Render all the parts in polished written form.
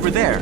over there.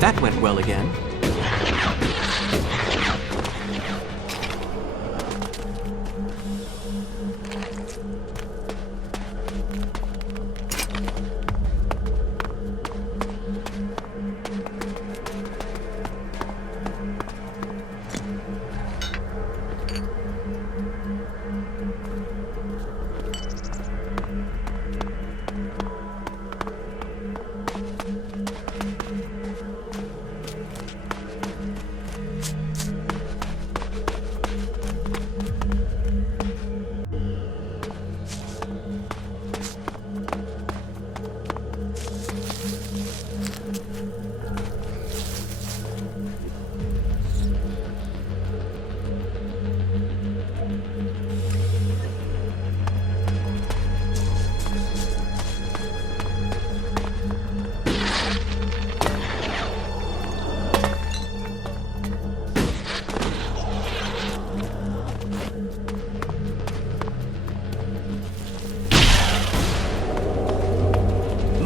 That went well again.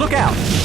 Look out!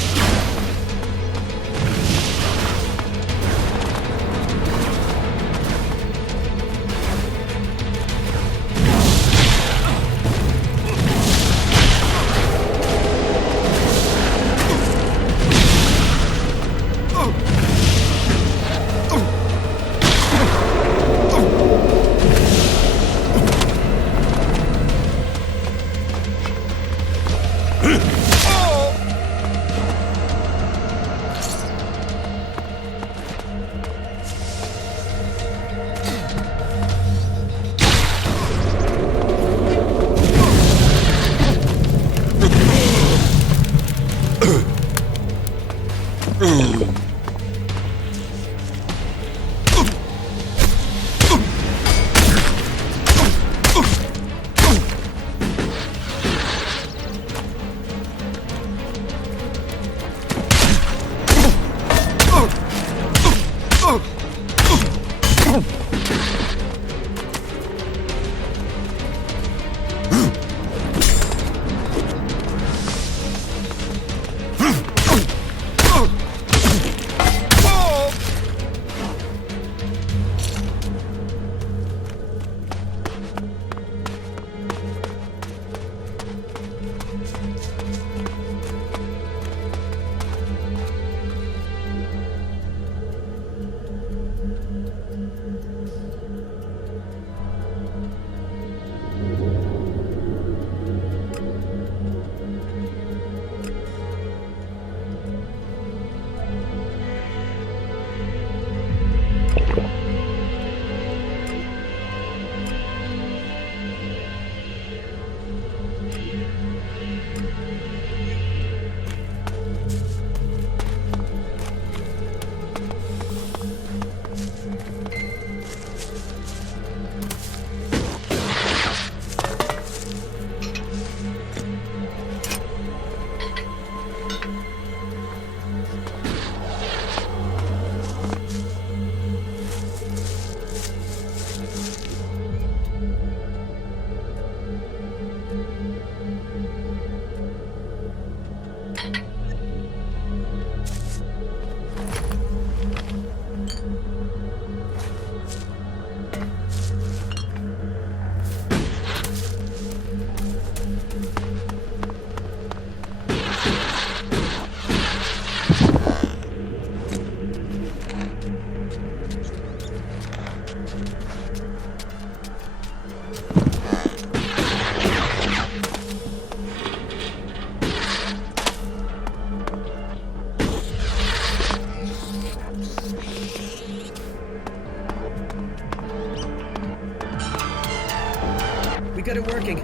got it working.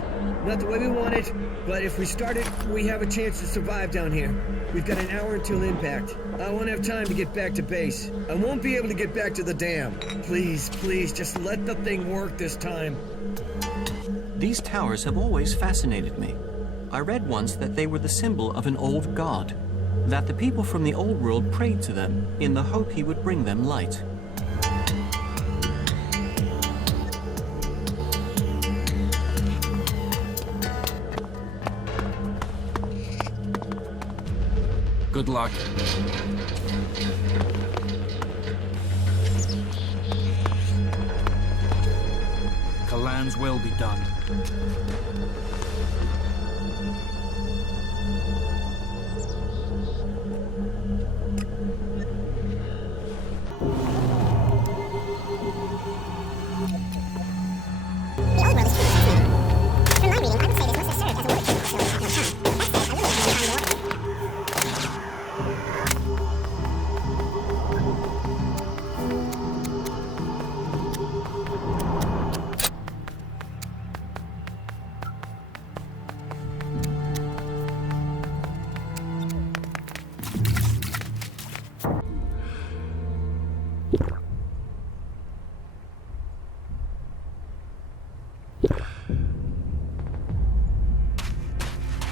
Not the way we want it, but if we start it, we have a chance to survive down here. We've got an hour until impact. I won't have time to get back to base. I won't be able to get back to the dam. Please, please, just let the thing work this time. These towers have always fascinated me. I read once that they were the symbol of an old god, that the people from the old world prayed to them in the hope he would bring them light. Good luck. Kalan's will be done.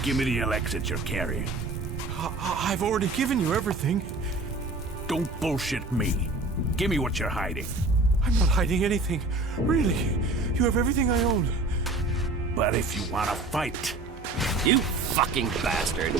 Give me the ELEX that you're carrying. I've already given you everything. Don't bullshit me. Give me what you're hiding. I'm not hiding anything. Really. You have everything I own. But if you want to fight... You fucking bastard.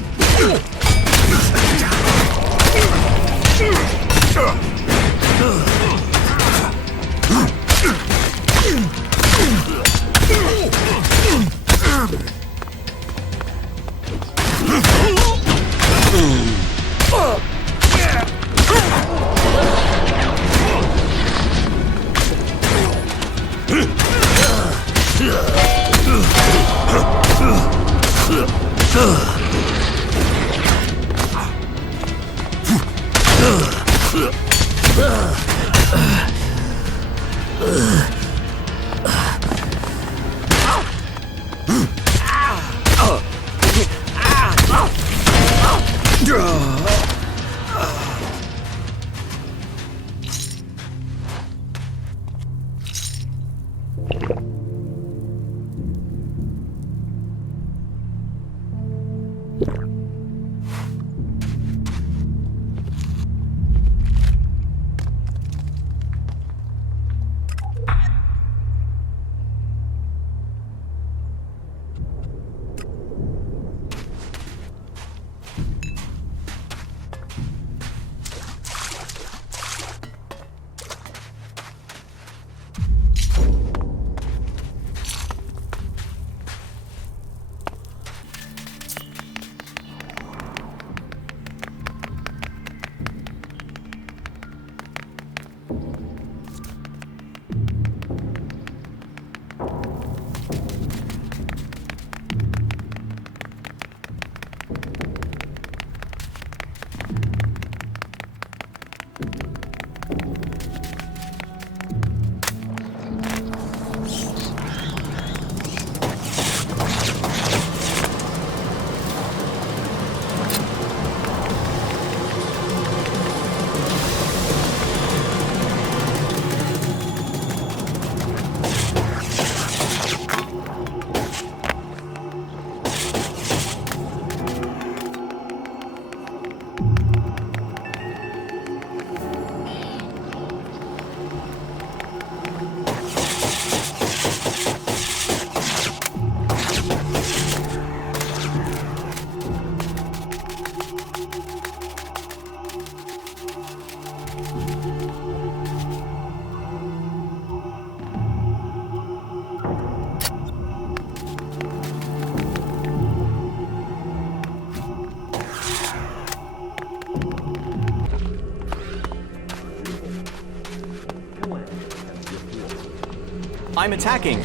I'm attacking.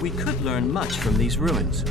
We could learn much from these ruins.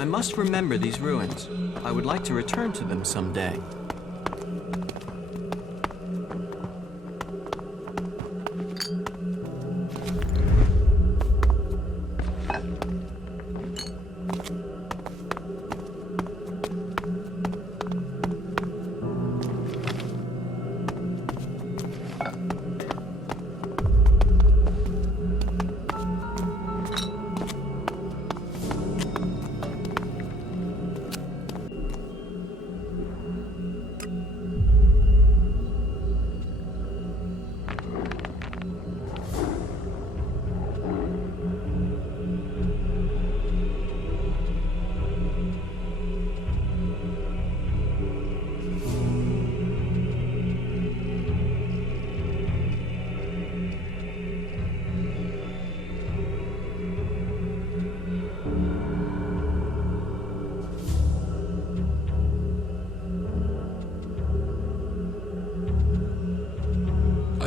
I must remember these ruins. I would like to return to them someday.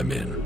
I'm in.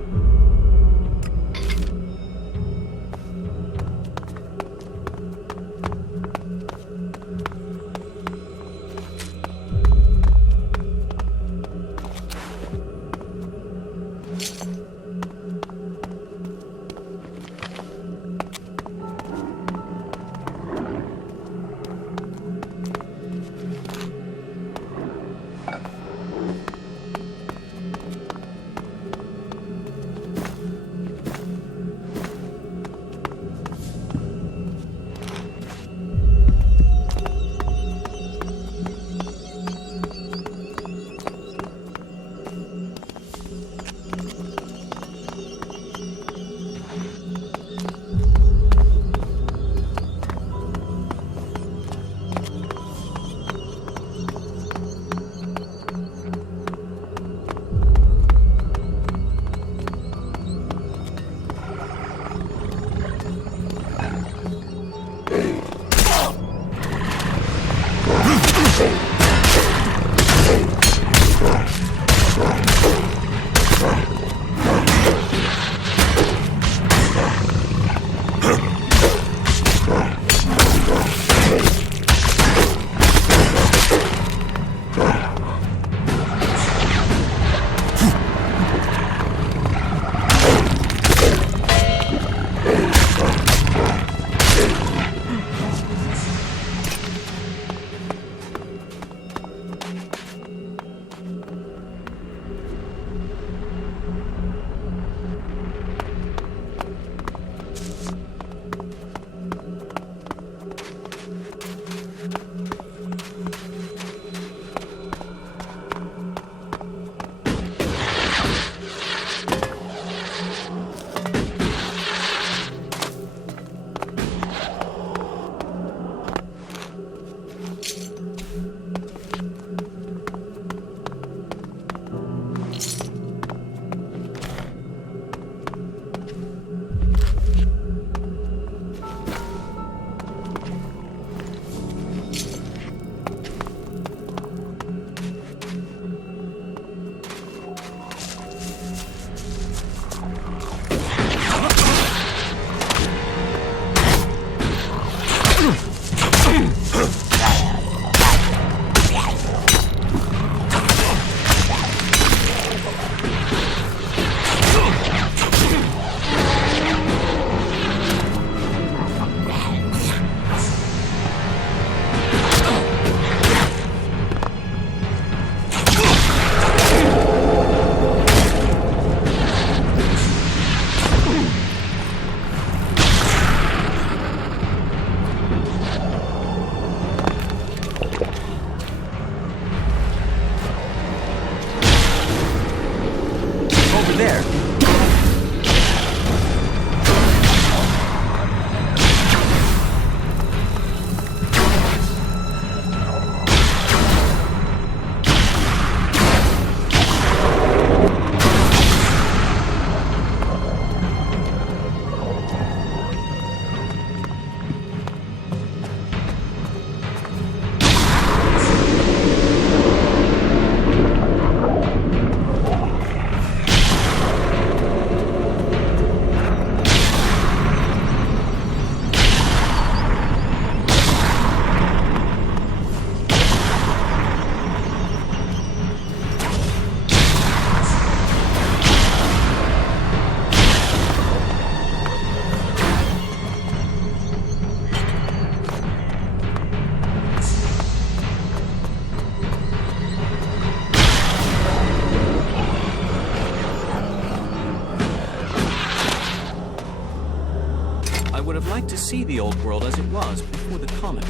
would have liked to see the old world as it was before the comet.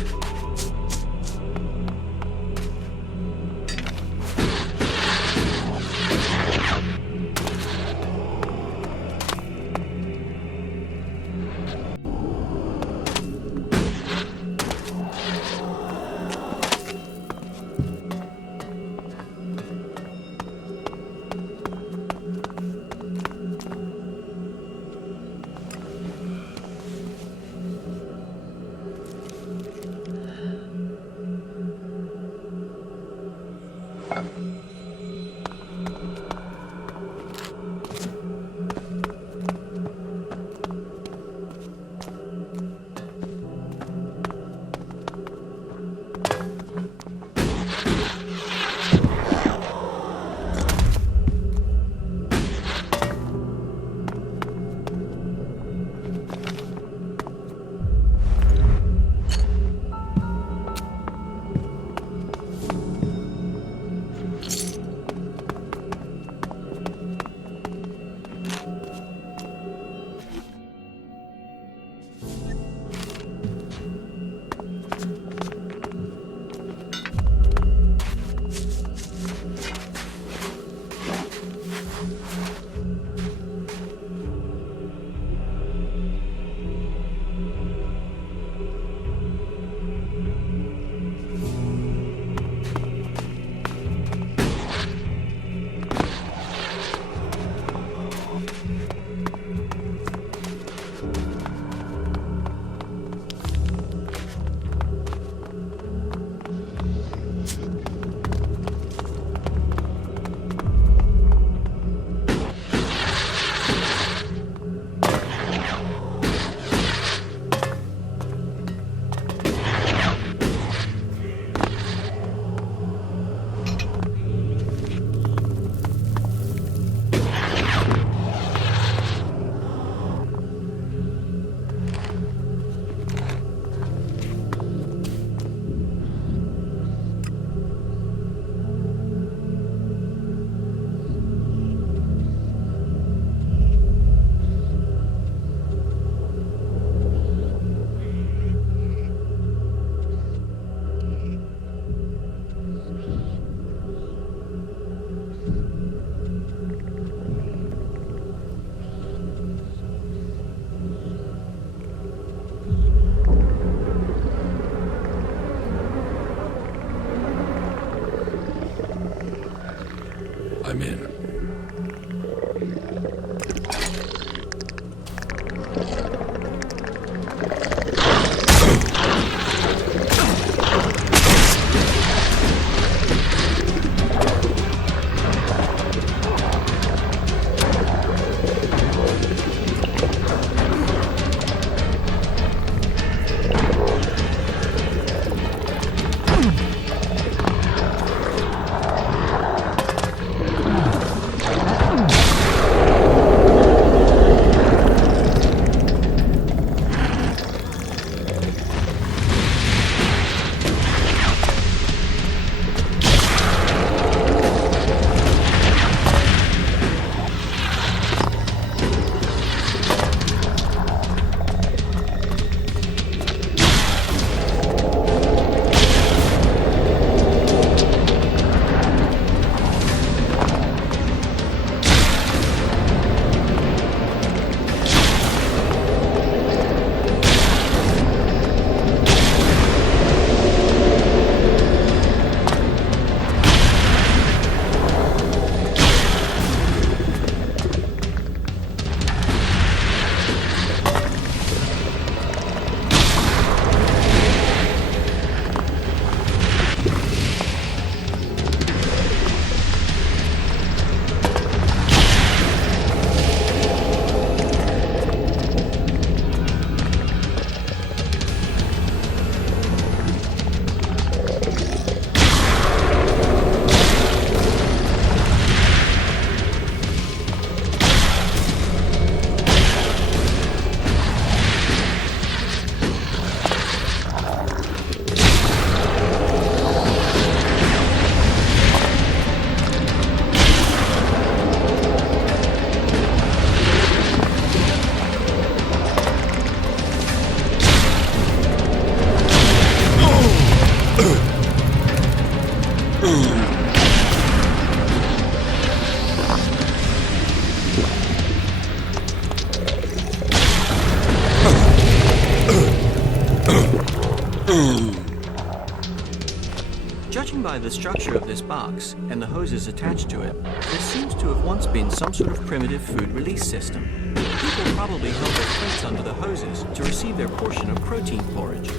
by the structure of this box and the hoses attached to it, there seems to have once been some sort of primitive food release system. People probably held their plates under the hoses to receive their portion of protein porridge.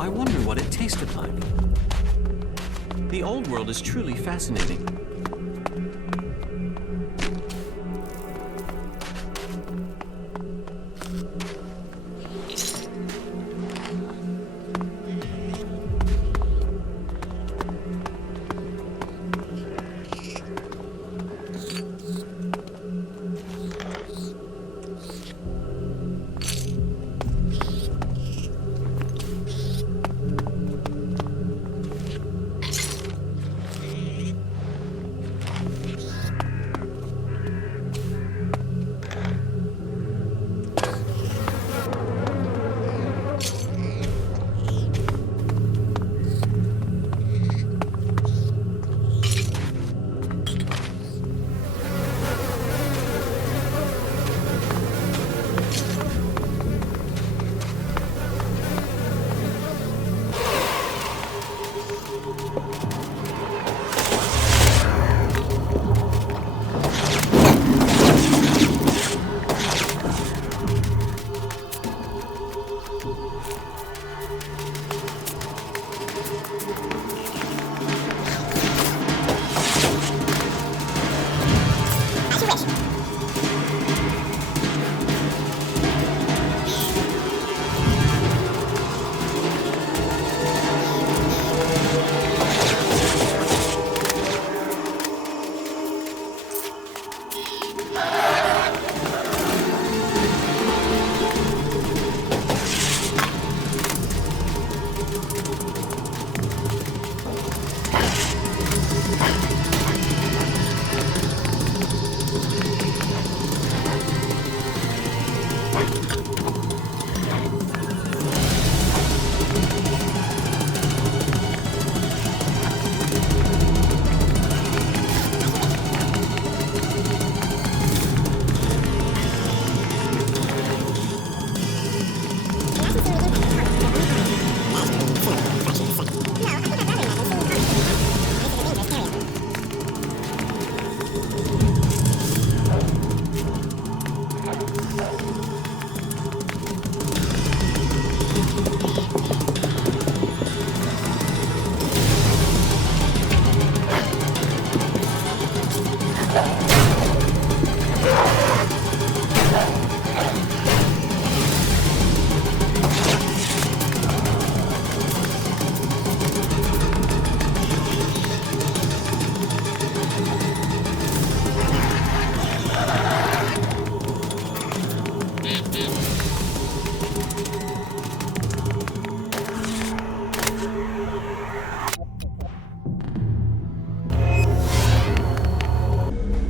I wonder what it tasted like. The old world is truly fascinating.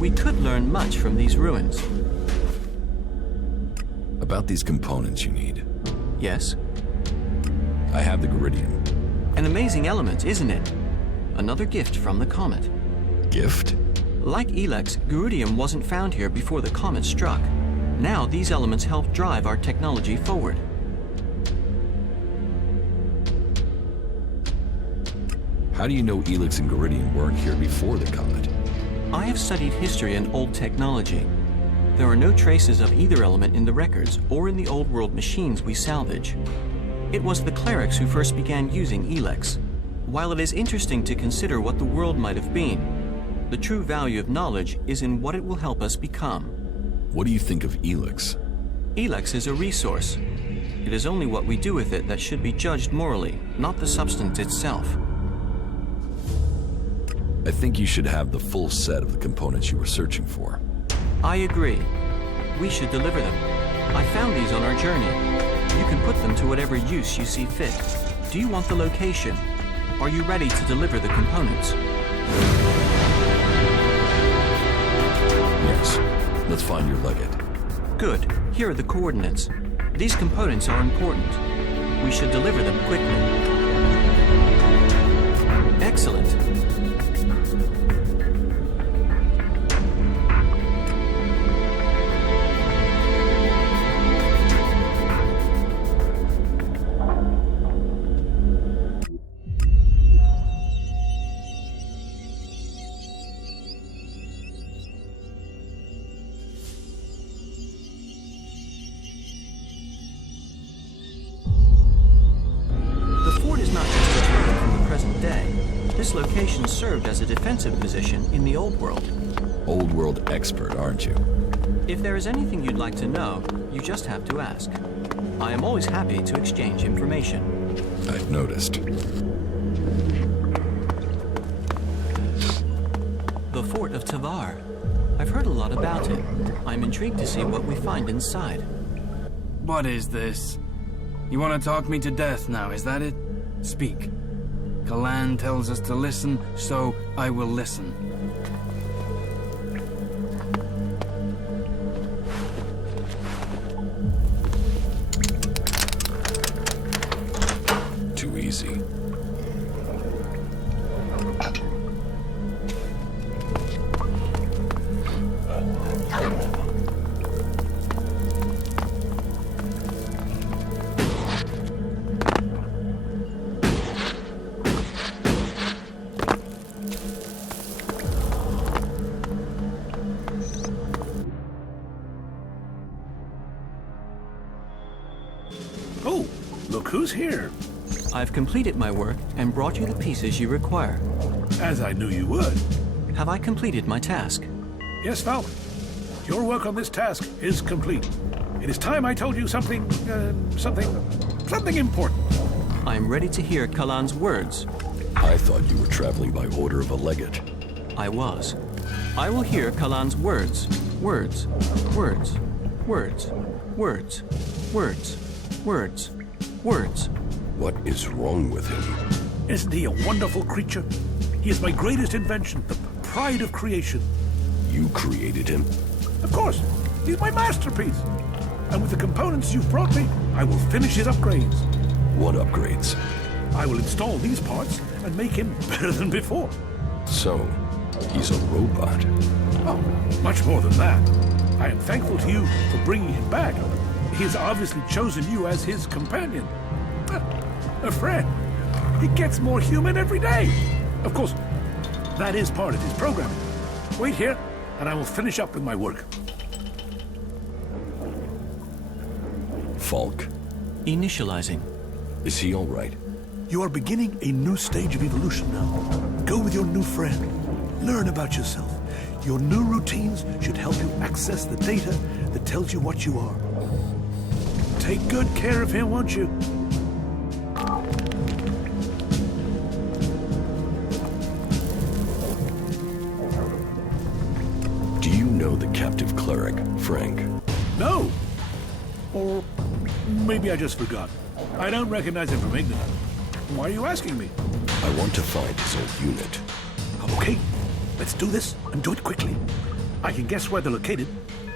We could learn much from these ruins. About these components you need. Yes? I have the Geridium. An amazing element, isn't it? Another gift from the comet. Gift? Like ELEX, Geridium wasn't found here before the comet struck. Now these elements help drive our technology forward. How do you know ELEX and Geridium weren't here before the comet? I have studied history and old technology. There are no traces of either element in the records or in the old world machines we salvage. It was the clerics who first began using ELEX. While it is interesting to consider what the world might have been, the true value of knowledge is in what it will help us become. What do you think of ELEX? ELEX is a resource. It is only what we do with it that should be judged morally, not the substance itself. I think you should have the full set of the components you were searching for. I agree. We should deliver them. I found these on our journey. You can put them to whatever use you see fit. Do you want the location? Are you ready to deliver the components? Yes. Let's find your legate. Good. Here are the coordinates. These components are important. We should deliver them quickly. Excellent. This location served as a defensive position in the Old World. Old world expert, aren't you? If there is anything you'd like to know, you just have to ask. I am always happy to exchange information. I've noticed. The Fort of Tavar. I've heard a lot about it. I'm intrigued to see what we find inside. What is this? You want to talk me to death now, is that it? Speak. Kalan tells us to listen, so I will listen. Too easy. Oh, look who's here. I've completed my work and brought you the pieces you require. As I knew you would. Have I completed my task? Yes, Falk. Your work on this task is complete. It is time I told you something important. I am ready to hear Kalan's words. I thought you were traveling by order of a legate. I was. I will hear Kalan's words. Words. Words. Words. Words. Words. Words. Words. What is wrong with him? Isn't he a wonderful creature? He is my greatest invention, the pride of creation. You created him? Of course, he's my masterpiece. And with the components you've brought me, I will finish his upgrades. What upgrades? I will install these parts and make him better than before. So, he's a robot. Oh, much more than that. I am thankful to you for bringing him back. He has obviously chosen you as his companion. A friend. He gets more human every day. Of course, that is part of his programming. Wait here, and I will finish up with my work. Falk, Initializing. is he all right? You are beginning a new stage of evolution now. Go with your new friend. Learn about yourself. Your new routines should help you access the data that tells you what you are. Take good care of him, won't you? Do you know the captive cleric, Frank? No. Or maybe I just forgot. I don't recognize him from Ignorant. Why are you asking me? I want to find his old unit. Okay, let's do this and do it quickly. I can guess where they're located.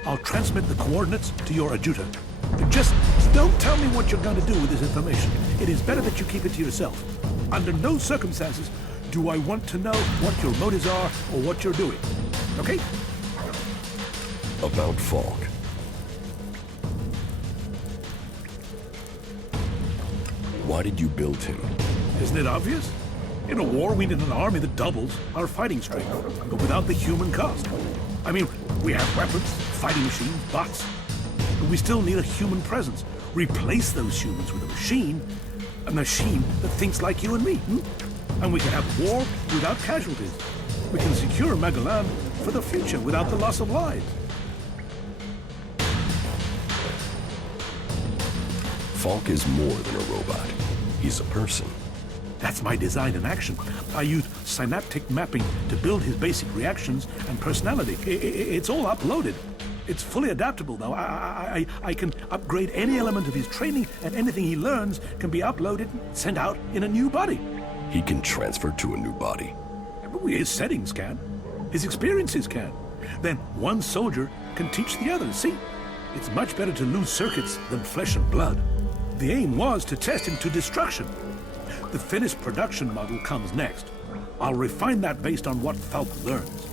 I'll transmit the coordinates to your adjutor. Just don't tell me what you're going to do with this information. It is better that you keep it to yourself. Under no circumstances do I want to know what your motives are or what you're doing. Okay? About Falk. Why did you build him? Isn't it obvious? In a war, we need an army that doubles our fighting strength, but without the human cost. I mean, we have weapons, fighting machines, bots, but we still need a human presence. Replace those humans with a machine that thinks like you and me. And we can have war without casualties. We can secure Magalan for the future without the loss of lives. Falk is more than a robot. He's a person. That's my design in action. I use synaptic mapping to build his basic reactions and personality. It's all uploaded. It's fully adaptable, though. I can upgrade any element of his training, and anything he learns can be uploaded and sent out in a new body. He can transfer to a new body. His settings can. His experiences can. Then one soldier can teach the others. See? It's much better to lose circuits than flesh and blood. The aim was to test him to destruction. The finished production model comes next. I'll refine that based on what Falk learns.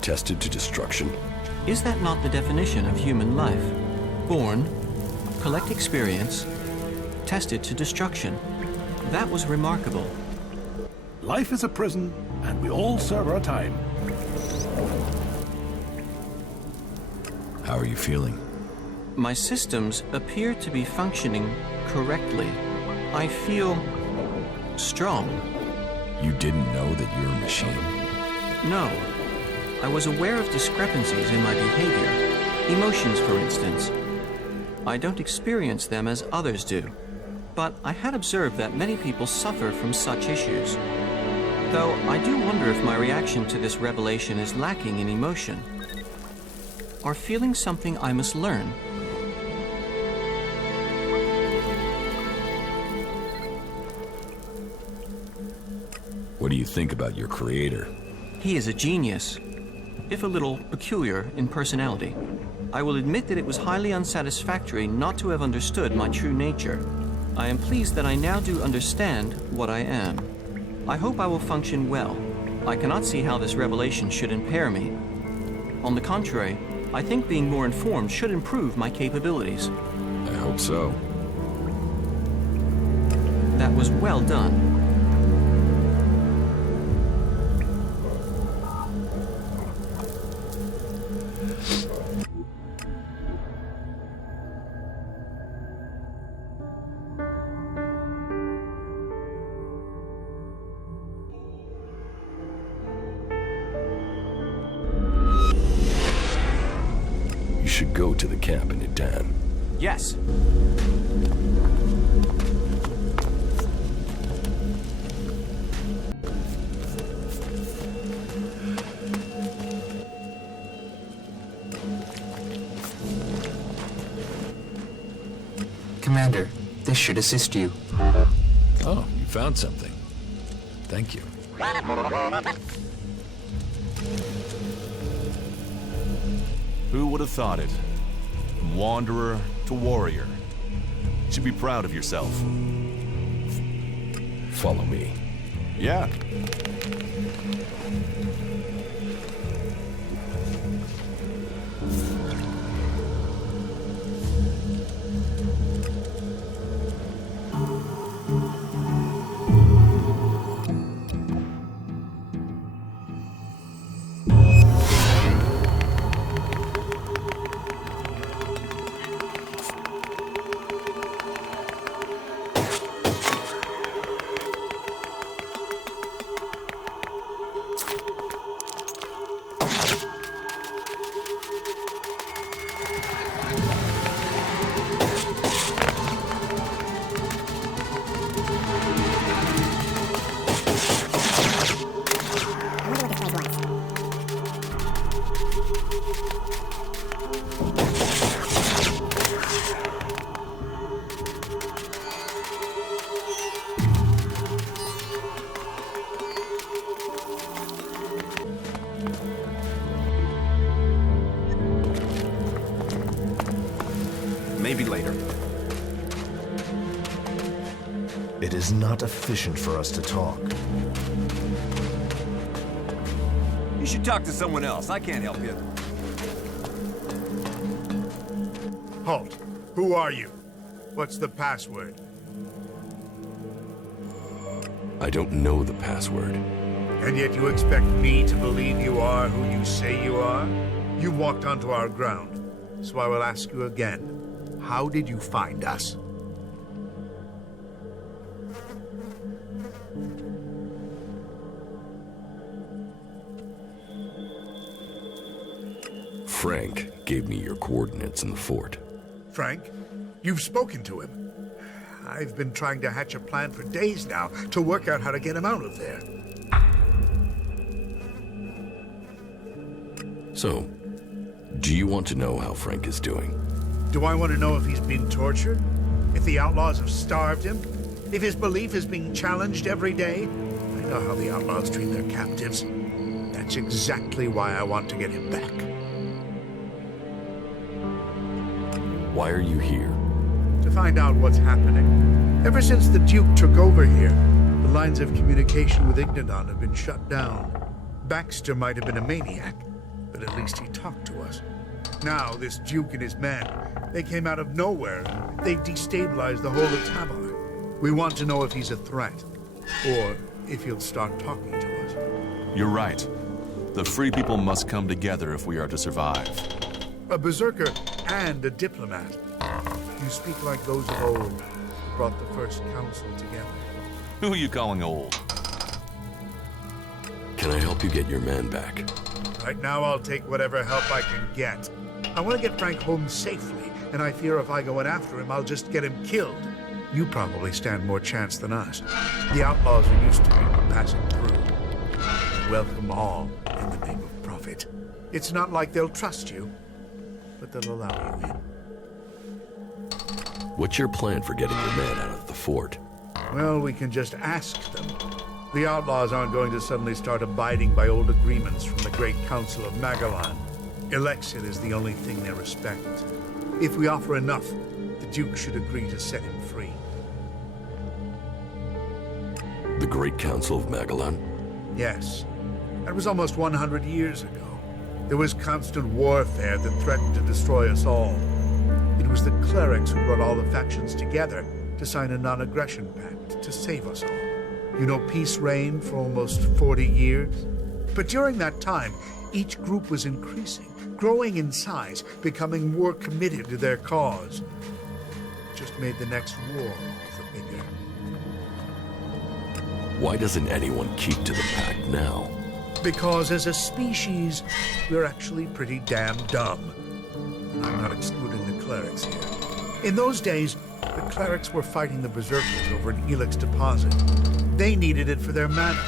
Tested to destruction? Is that not the definition of human life? Born, collect experience, tested to destruction. That was remarkable. Life is a prison, and we all serve our time. How are you feeling? My systems appear to be functioning correctly. I feel strong. You didn't know that you're a machine? No. I was aware of discrepancies in my behavior. Emotions, for instance. I don't experience them as others do. But I had observed that many people suffer from such issues. Though I do wonder if my reaction to this revelation is lacking in emotion. Are feelings something I must learn? What do you think about your creator? He is a genius, if a little peculiar in personality. I will admit that it was highly unsatisfactory not to have understood my true nature. I am pleased that I now do understand what I am. I hope I will function well. I cannot see how this revelation should impair me. On the contrary, I think being more informed should improve my capabilities. I hope so. That was well done. You should go to the camp in Idan. Yes. Commander, this should assist you. Oh, you found something. Thank you. Who would have thought it? From wanderer to warrior. You should be proud of yourself. Follow me. Yeah. Maybe later. It is not efficient for us to talk. You should talk to someone else. I can't help you. Halt. Who are you? What's the password? I don't know the password. And yet you expect me to believe you are who you say you are? You walked onto our ground, so I will ask you again. How did you find us? Frank gave me your coordinates in the fort. Frank? You've spoken to him. I've been trying to hatch a plan for days now to work out how to get him out of there. So, do you want to know how Frank is doing? Do I want to know if he's been tortured? If the outlaws have starved him? If his belief is being challenged every day? I know how the outlaws treat their captives. That's exactly why I want to get him back. Why are you here? To find out what's happening. Ever since the Duke took over here, the lines of communication with Ignadon have been shut down. Baxter might have been a maniac, but at least he talked to us. Now, this Duke and his men, they came out of nowhere. They've destabilized the whole of Tabar. We want to know if he's a threat, or if he'll start talking to us. You're right. The free people must come together if we are to survive. A berserker and a diplomat. You speak like those of old who brought the first council together. Who are you calling old? Can I help you get your man back? Right now, I'll take whatever help I can get. I want to get Frank home safely, and I fear if I go in after him, I'll just get him killed. You probably stand more chance than us. The outlaws are used to people passing through. Welcome all in the name of profit. It's not like they'll trust you, but they'll allow you in. What's your plan for getting your man out of the fort? Well, we can just ask them. The outlaws aren't going to suddenly start abiding by old agreements from the Great Council of Magellan. ELEX is the only thing they respect. If we offer enough, the Duke should agree to set him free. The Great Council of Magellan? Yes. That was almost 100 years ago. There was constant warfare that threatened to destroy us all. It was the clerics who brought all the factions together to sign a non-aggression pact to save us all. You know, peace reigned for almost 40 years. But during that time, each group was increasing, growing in size, becoming more committed to their cause. It just made the next war all the bigger. Why doesn't anyone keep to the pact now? Because as a species, we're actually pretty damn dumb. And I'm not excluding the clerics here. In those days, the clerics were fighting the berserkers over an ELEX deposit. They needed it for their mana.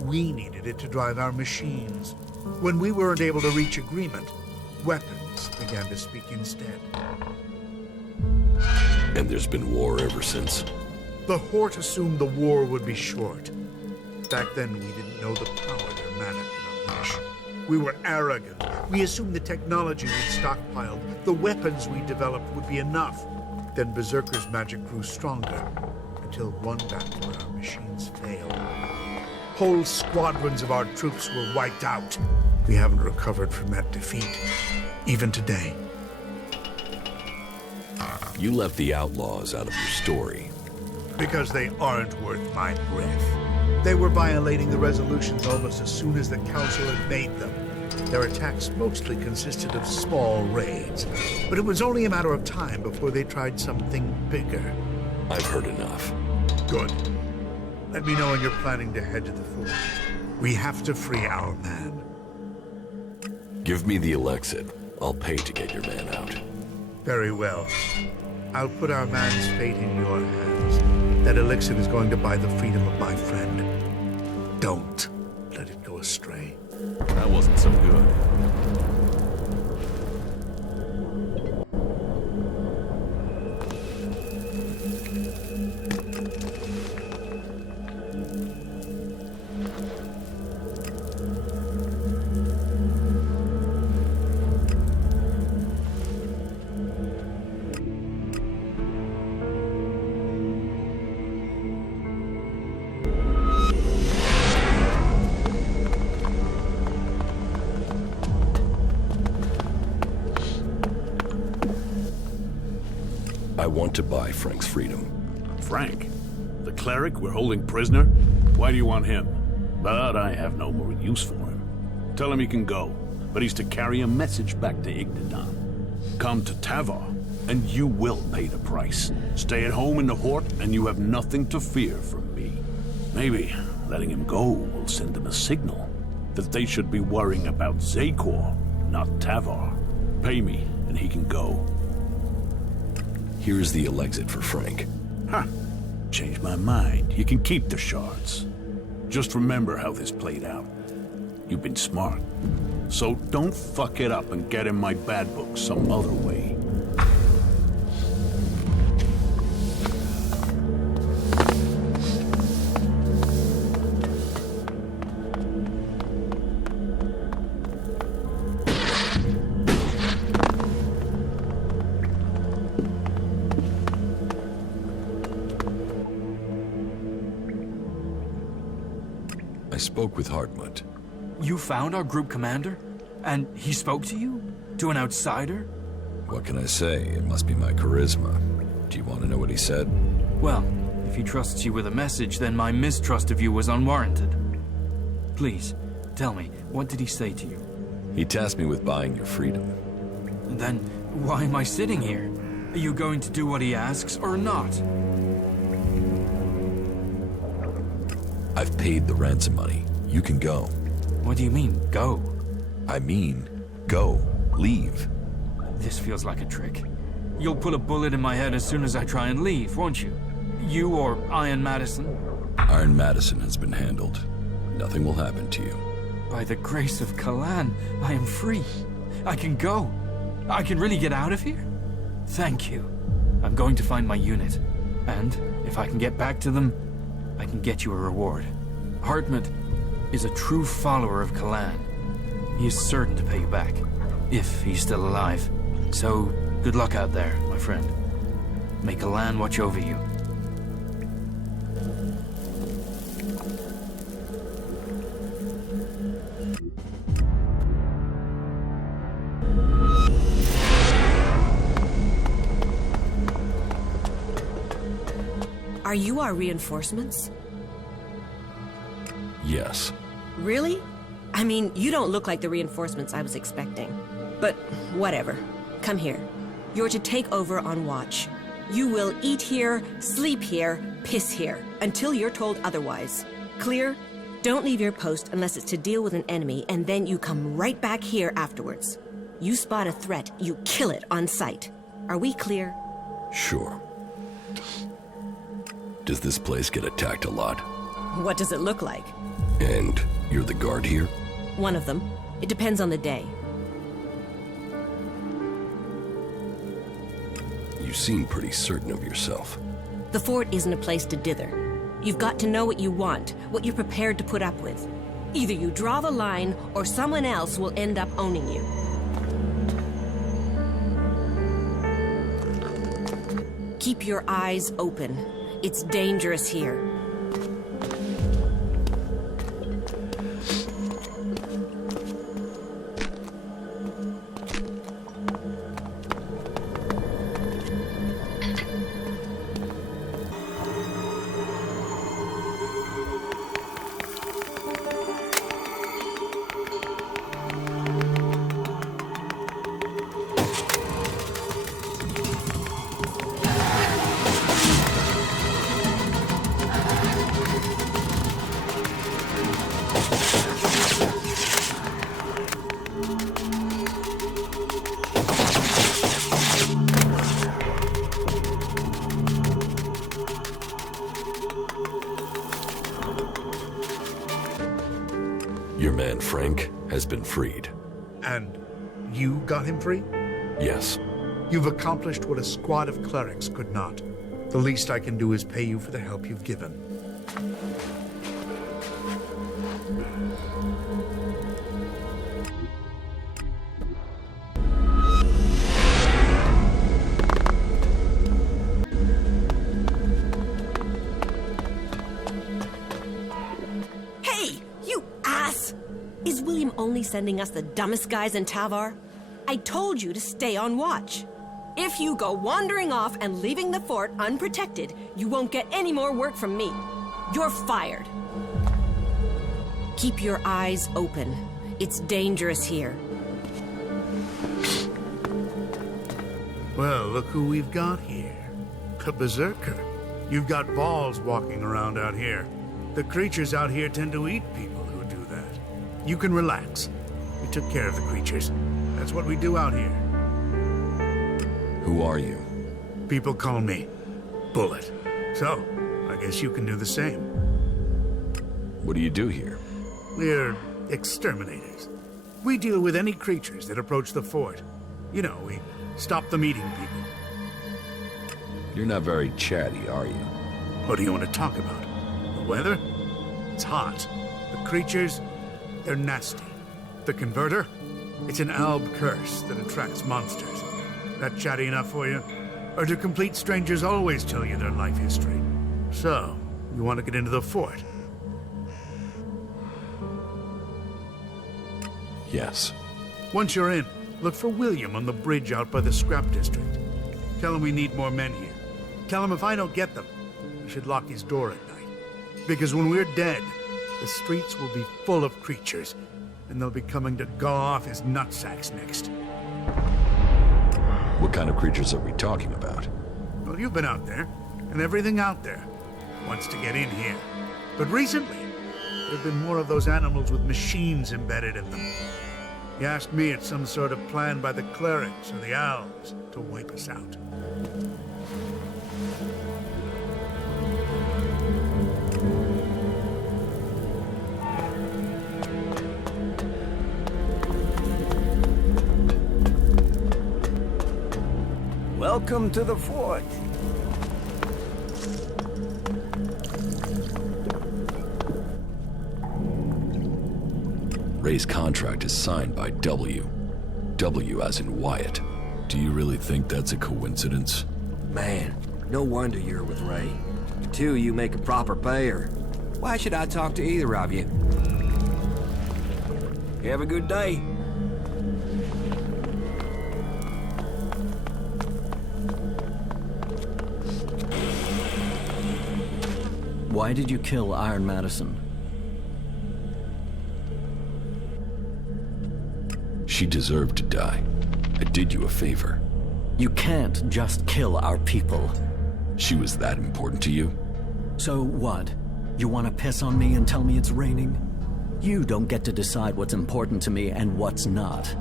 We needed it to drive our machines. When we weren't able to reach agreement, weapons began to speak instead. And there's been war ever since. The Horde assumed the war would be short. Back then, we didn't know the power their mana could unleash. We were arrogant. We assumed the technology we'd stockpiled, the weapons we developed would be enough. Then Berserker's magic grew stronger, until one battle where our machines failed. Whole squadrons of our troops were wiped out. We haven't recovered from that defeat, even today. You left the outlaws out of your story. Because they aren't worth my breath. They were violating the resolutions almost as soon as the Council had made them. Their attacks mostly consisted of small raids, but it was only a matter of time before they tried something bigger. I've heard enough. Good. Let me know when you're planning to head to the fort. We have to free our man. Give me the elixir. I'll pay to get your man out. Very well. I'll put our man's fate in your hands. That elixir is going to buy the freedom of my friend. Don't let it go astray. That wasn't so good. I want to buy Frank's freedom. Frank? The cleric we're holding prisoner? Why do you want him? But I have no more use for him. Tell him he can go, but he's to carry a message back to Ignadan. Come to Tavar, and you will pay the price. Stay at home in the Hort, and you have nothing to fear from me. Maybe letting him go will send them a signal that they should be worrying about Zakor, not Tavar. Pay me, and he can go. Here's the elixir for Frank. Huh. Changed my mind. You can keep the shards. Just remember how this played out. You've been smart. So don't fuck it up and get in my bad book some other way. I spoke with Hartmut. You found our group commander? And he spoke to you? To an outsider? What can I say? It must be my charisma. Do you want to know what he said? Well, if he trusts you with a message, then my mistrust of you was unwarranted. Please, tell me, what did he say to you? He tasked me with buying your freedom. Then why am I sitting here? Are you going to do what he asks or not? I've paid the ransom money. You can go. What do you mean, go? I mean, go. Leave. This feels like a trick. You'll put a bullet in my head as soon as I try and leave, won't you? You or Iron Madison? Iron Madison has been handled. Nothing will happen to you. By the grace of Kalan, I am free. I can go. I can really get out of here? Thank you. I'm going to find my unit. And if I can get back to them, I can get you a reward. Hartmut is a true follower of Kalan. He is certain to pay you back, if he's still alive. So, good luck out there, my friend. May Kalan watch over you. Are you our reinforcements? Yes. Really? I mean, you don't look like the reinforcements I was expecting. But whatever. Come here. You're to take over on watch. You will eat here, sleep here, piss here, until you're told otherwise. Clear? Don't leave your post unless it's to deal with an enemy, and then you come right back here afterwards. You spot a threat, you kill it on sight. Are we clear? Sure. Does this place get attacked a lot? What does it look like? And you're the guard here? One of them. It depends on the day. You seem pretty certain of yourself. The fort isn't a place to dither. You've got to know what you want, what you're prepared to put up with. Either you draw the line, or someone else will end up owning you. Keep your eyes open. It's dangerous here. Your man, Frank, has been freed. And you got him free? Yes. You've accomplished what a squad of clerics could not. The least I can do is pay you for the help you've given. Sending us the dumbest guys in Tavar? I told you to stay on watch. If you go wandering off and leaving the fort unprotected, you won't get any more work from me. You're fired. Keep your eyes open. It's dangerous here. Well, look who we've got here. A berserker. You've got balls walking around out here. The creatures out here tend to eat people who do that. You can relax. We took care of the creatures. That's what we do out here. Who are you? People call me Bullet. So, I guess you can do the same. What do you do here? We're exterminators. We deal with any creatures that approach the fort. You know, we stop them eating people. You're not very chatty, are you? What do you want to talk about? The weather? It's hot. The creatures, they're nasty. The converter? It's an alb curse that attracts monsters. That chatty enough for you? Or do complete strangers always tell you their life history? So, you want to get into the fort? Yes. Once you're in, look for William on the bridge out by the scrap district. Tell him we need more men here. Tell him if I don't get them, we should lock his door at night. Because when we're dead, the streets will be full of creatures, and they'll be coming to gnaw off his nutsacks next. What kind of creatures are we talking about? Well, you've been out there, and everything out there wants to get in here. But recently, There have been more of those animals with machines embedded in them. You asked me, it's some sort of plan by the clerics or the elves to wipe us out. Welcome to the fort. Ray's contract is signed by W. W as in Wyatt. Do you really think that's a coincidence? Man, no wonder you're with Ray. The two of you make a proper pair. Why should I talk to either of you? Have a good day. Why did you kill Iron Madison? She deserved to die. I did you a favor. You can't just kill our people. She was that important to you? So what? You want to piss on me and tell me it's raining? You don't get to decide what's important to me and what's not.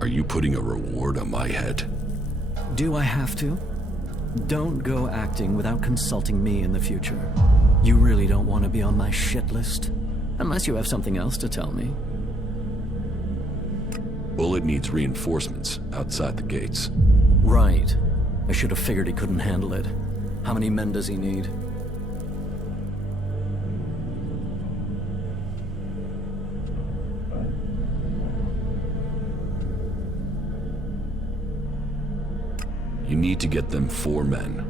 Are you putting a reward on my head? Do I have to? Don't go acting without consulting me in the future. You really don't want to be on my shit list? Unless you have something else to tell me. Bullet needs reinforcements outside the gates. Right. I should have figured he couldn't handle it. How many men does he need? You need to get them 4 men.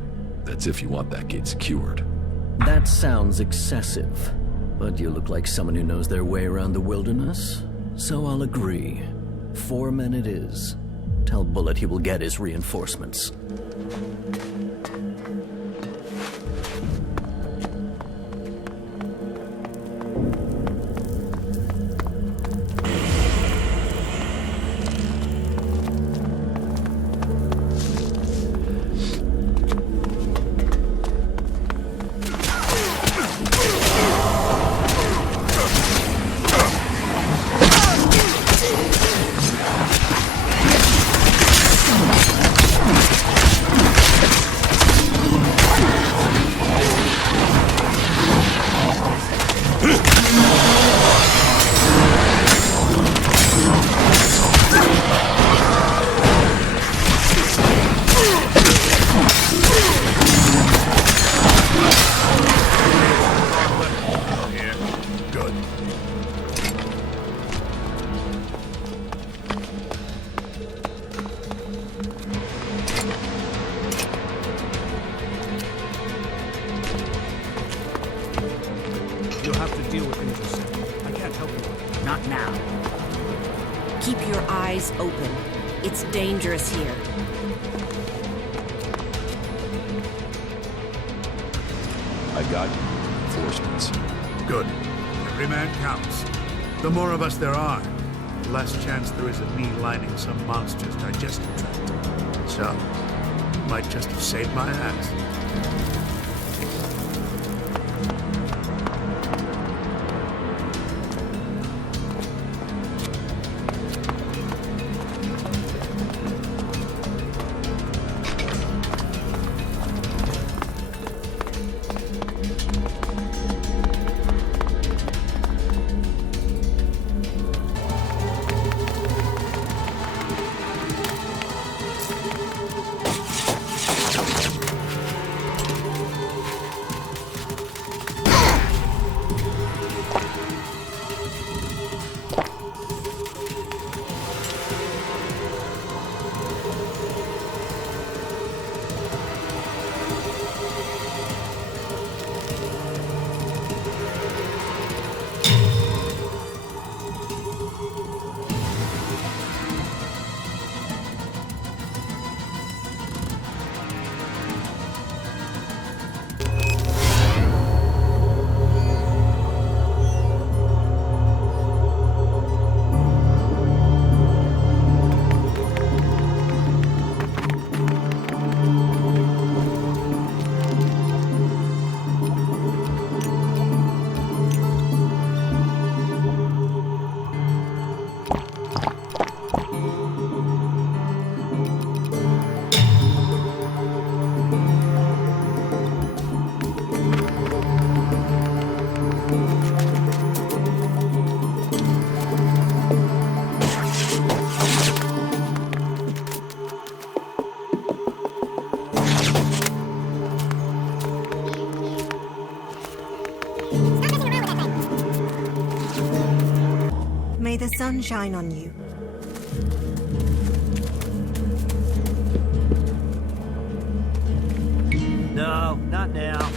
That's if you want that gate secured. That sounds excessive, but you look like someone who knows their way around the wilderness, so I'll agree. 4 men it is. Tell Bullet he will get his reinforcements. You'll have to deal with things yourself. I can't help you. Not now. Keep your eyes open. It's dangerous here. I got reinforcements. Good. Every man counts. The more of us there are, the less chance there is of me lining some monster's digestive tract. So, you might just have saved my ass. May the sun shine on you. No, not now.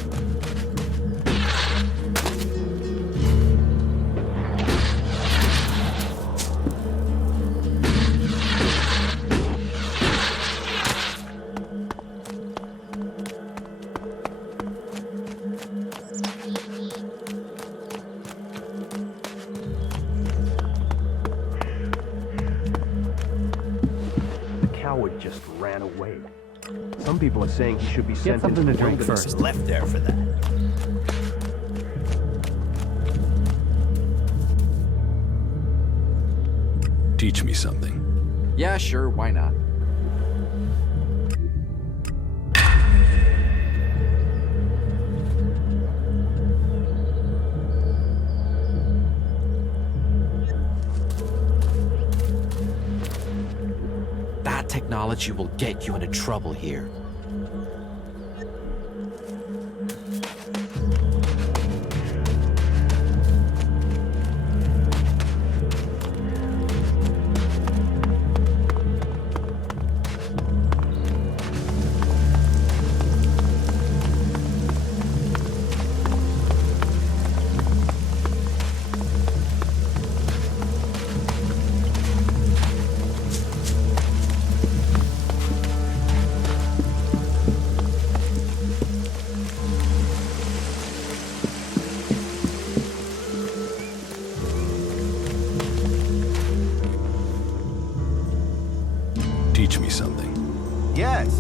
Coward just ran away. Some people are saying he should be sent something into to drink wilderness. first. Left there for that. Teach me something. Yeah, sure, why not? That technology will get you into trouble here. Teach me something. Yes.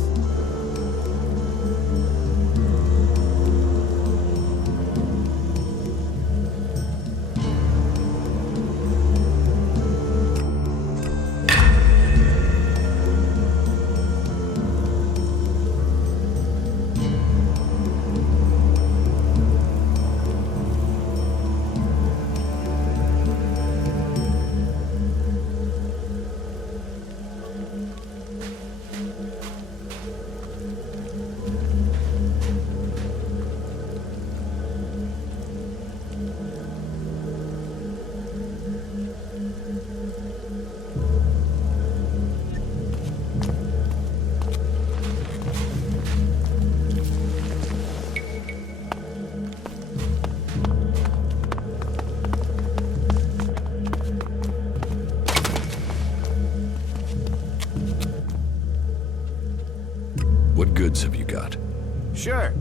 What goods have you got? Sure.